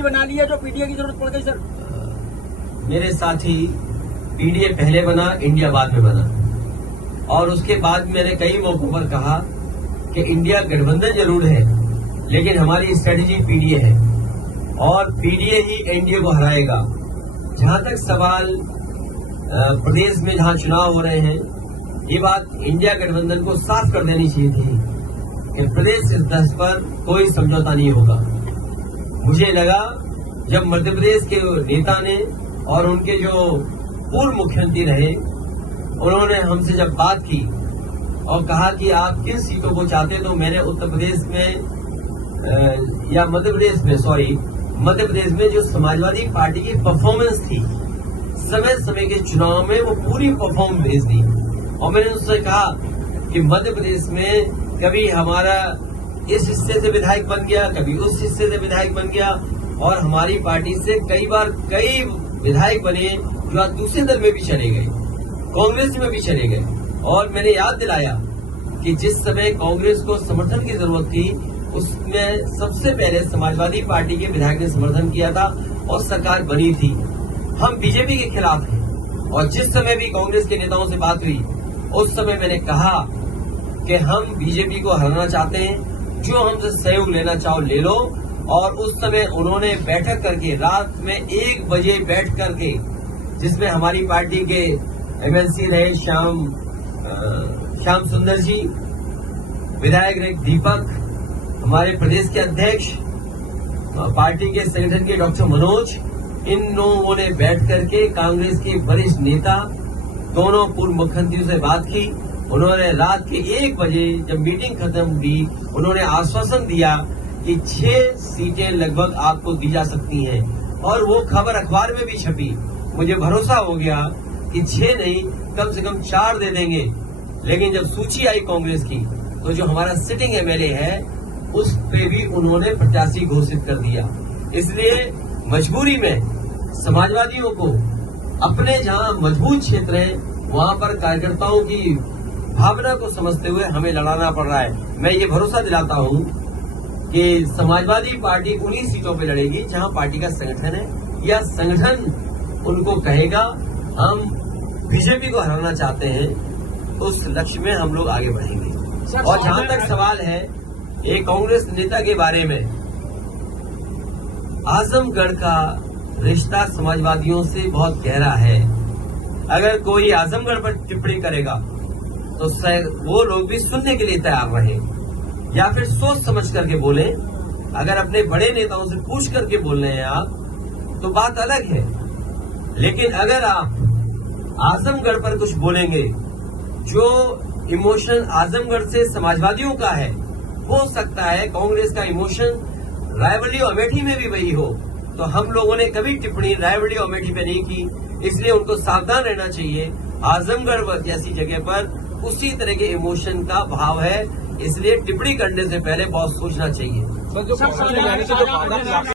Party बना ली है जो पीडीए की जरूरत पड़ गई सर? मेरे साथी, पीडीए पहले बना, इंडिया बाद में बना, और उसके बाद मैंने कई मौकों पर कहा कि इंडिया गठबंधन जरूर है, लेकिन हमारी स्ट्रेटेजी पीडीए है और पीडीए ही एनडीए को हराएगा। जहां तक सवाल प्रदेश में जहां चुनाव हो रहे हैं, ये बात इंडिया गठबंधन को साफ कर देनी चाहिए थी कि प्रदेश इस दस पर कोई समझौता नहीं होगा। मुझे लगा जब मध्य प्रदेश के नेता ने और उनके जो पूर्व मुख्यमंत्री रहे, उन्होंने हमसे जब बात की और कहा कि आप किन सीटों को चाहते, तो मैंने उत्तर प्रदेश में या मध्य प्रदेश में जो समाजवादी पार्टी की परफॉर्मेंस थी समय के चुनाव में, वो पूरी परफॉर्मेंस भेज दी। और मैंने उससे कहा कि मध्य प्रदेश में कभी हमारा इस हिस्से से विधायक बन गया, कभी उस हिस्से से विधायक बन गया, और हमारी पार्टी से कई बार कई विधायक बने जो आज दूसरे दल में भी चले गए, कांग्रेस में भी चले गए। और मैंने याद दिलाया कि जिस समय कांग्रेस को समर्थन की जरूरत थी, उसमें सबसे पहले समाजवादी पार्टी के विधायक ने समर्थन किया था और सरकार बनी थी। हम बीजेपी के खिलाफ हैं, और जिस समय भी कांग्रेस के नेताओं से बात हुई, उस समय मैंने कहा कि हम बीजेपी को हराना चाहते हैं, जो हमसे सहयोग लेना चाहो ले लो। और उस समय उन्होंने बैठक करके, रात में 1 बजे बैठ करके, जिसमें हमारी पार्टी के एमएलसी रहे श्याम सुंदर जी, विधायक रहे दीपक, हमारे प्रदेश के अध्यक्ष, पार्टी के संगठन के डॉक्टर मनोज, इन लोगों ने बैठ करके कांग्रेस के वरिष्ठ नेता, दोनों पूर्व मुख्यमंत्रियों से बात की। उन्होंने रात के 1 बजे जब मीटिंग खत्म हुई, उन्होंने आश्वासन दिया कि 6 सीटें लगभग आपको दी जा सकती हैं, और वो खबर अखबार में भी छपी। मुझे भरोसा हो गया कि 6 नहीं, कम से कम 4 दे देंगे। लेकिन जब सूची आई कांग्रेस की, तो जो हमारा सिटिंग एमएलए है, उस पे भी उन्होंने प्रत्याशी घोषित कर दिया। इसलिए मजबूरी में समाजवादियों को अपने जहां मजबूत क्षेत्र है, वहां पर कार्यकर्ताओं की भावना को समझते हुए हमें लड़ाना पड़ रहा है। मैं ये भरोसा दिलाता हूं कि समाजवादी पार्टी उन्हीं सीटों पर लड़ेगी जहां पार्टी का संगठन है, या संगठन उनको कहेगा हम बीजेपी को हराना चाहते हैं, उस लक्ष्य में हम लोग आगे बढ़ेंगे। और जहां तक सवाल है एक कांग्रेस नेता के बारे में, आजमगढ़ का रिश्ता समाजवादियों से बहुत गहरा है। अगर कोई आजमगढ़ पर टिप्पणी करेगा तो वो लोग भी सुनने के लिए तैयार रहे, या फिर सोच समझ करके बोले। अगर अपने बड़े नेताओं से पूछ करके बोल रहे हैं आप, तो बात अलग है। लेकिन अगर आप आजमगढ़ पर कुछ बोलेंगे, जो इमोशन आजमगढ़ से समाजवादियों का है, हो सकता है कांग्रेस का इमोशन रायबरेली और अमेठी में भी वही हो। तो हम लोगों ने कभी टिप्पणी रायबरेली और अमेठी पे नहीं की, इसलिए उनको सावधान रहना चाहिए। आजमगढ़ जैसी जगह पर उसी तरह के इमोशन का भाव है, इसलिए टिप्पणी करने से पहले बहुत सोचना चाहिए।